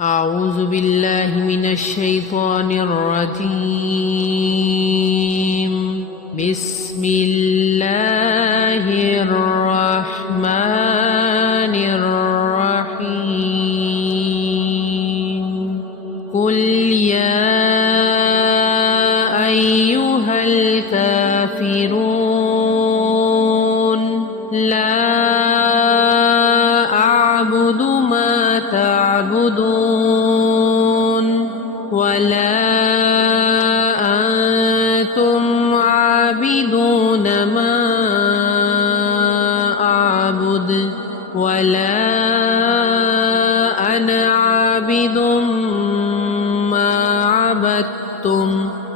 أعوذ بالله من الشيطان الرجيم. بسم الله الرحمن الرحيم. قل يا أيها الكافرون لا أعبد ما تعبدون ولا أنتم عابدون ما أعبد ولا أنا عابد ما عبدتم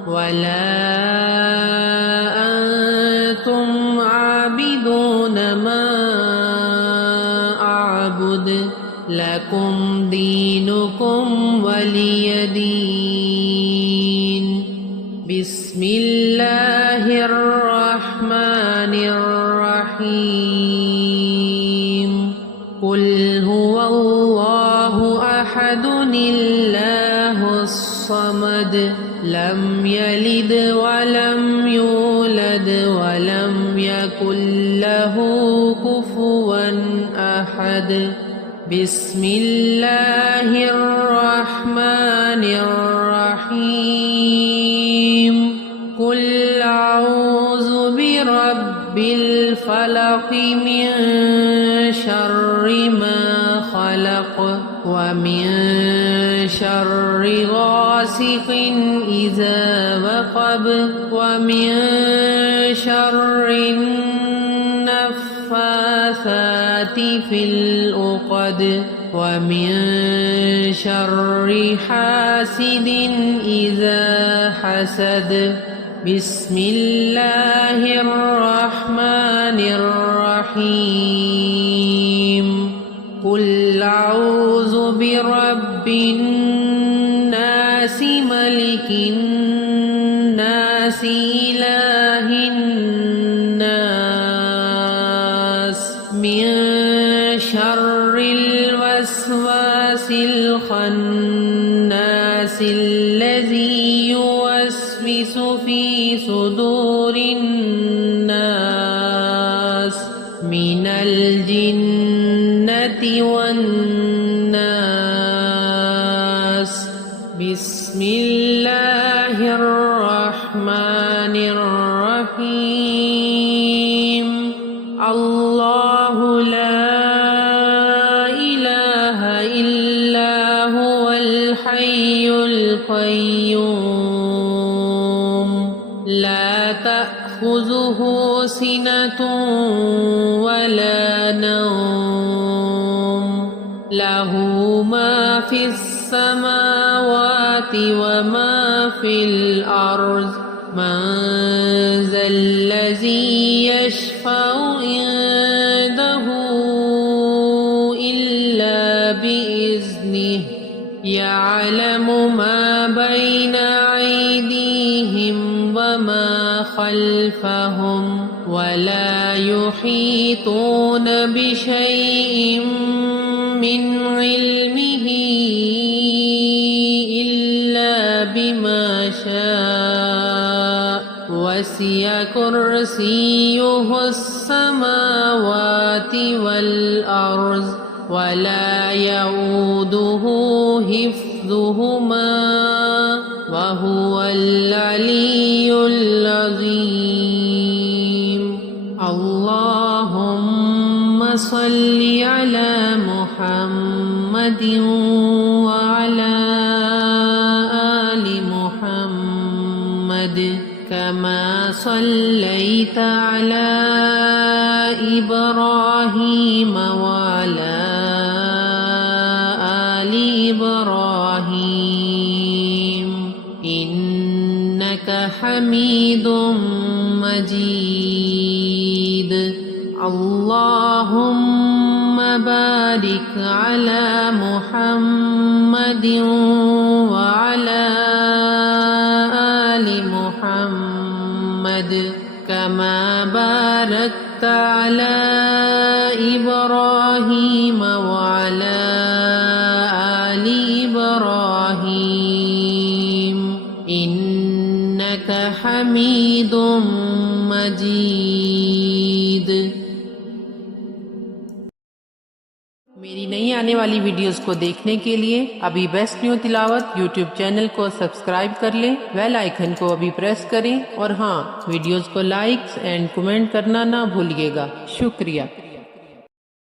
ولا أنتم عابدون ما أعبد لكم دينكم ولي دين. بسم الله الرحمن الرحيم. قل هو الله أحد الله الصمد لم يلد ولم يولد ولم يكن له كفوا أحد. بسم الله الرحمن الرحيم. قل أعوذ برب الفلق من شر ما خلق ومن شر غاسق إذا وقب ومن شر النفاثات في العقد ومن شر حاسد إذا حسد. بسم الله الرحمن الرحيم. قل أعوذ برب الناس ملك الناس إله الناس من شر الوسواس الخناس الذي يوسوس في صدور الناس من الجنة والناس. بسم الله الرحمن الرحيم. الله لا إله إلا هو الحي القيوم لا تأخذه سنة ولا نوم له ما في السماوات وما في الأرض. من ذا الذي يشفع عنده إلا بإذنه يعلم ما بين أيديهم وما خلفهم ولا يحيطون بشيء من علمه إلا بما شاء وسع كرسيه السماوات والأرض ولا يؤوده حفظهما وهو العلي العظيم. اللهم صل على محمد وعلى آل محمد كما صليت على إبراهيم وعلى آل إبراهيم إنك حميد مجيد. اللهم بارك على محمد وعلى آل محمد كما باركت على إبراهيم وعلى آل إبراهيم إبراهيم إنك حميد مجيد। मेरी नई आने वाली वीडियोस को देखने के लिए अभी बेस्ट न्यू तिलावत यूट्यूब चैनल को सब्सक्राइब कर लें, बेल आइकन को अभी प्रेस करें और हाँ, वीडियोस को लाइक एंड कमेंट करना ना भूलिएगा। शुक्रिया।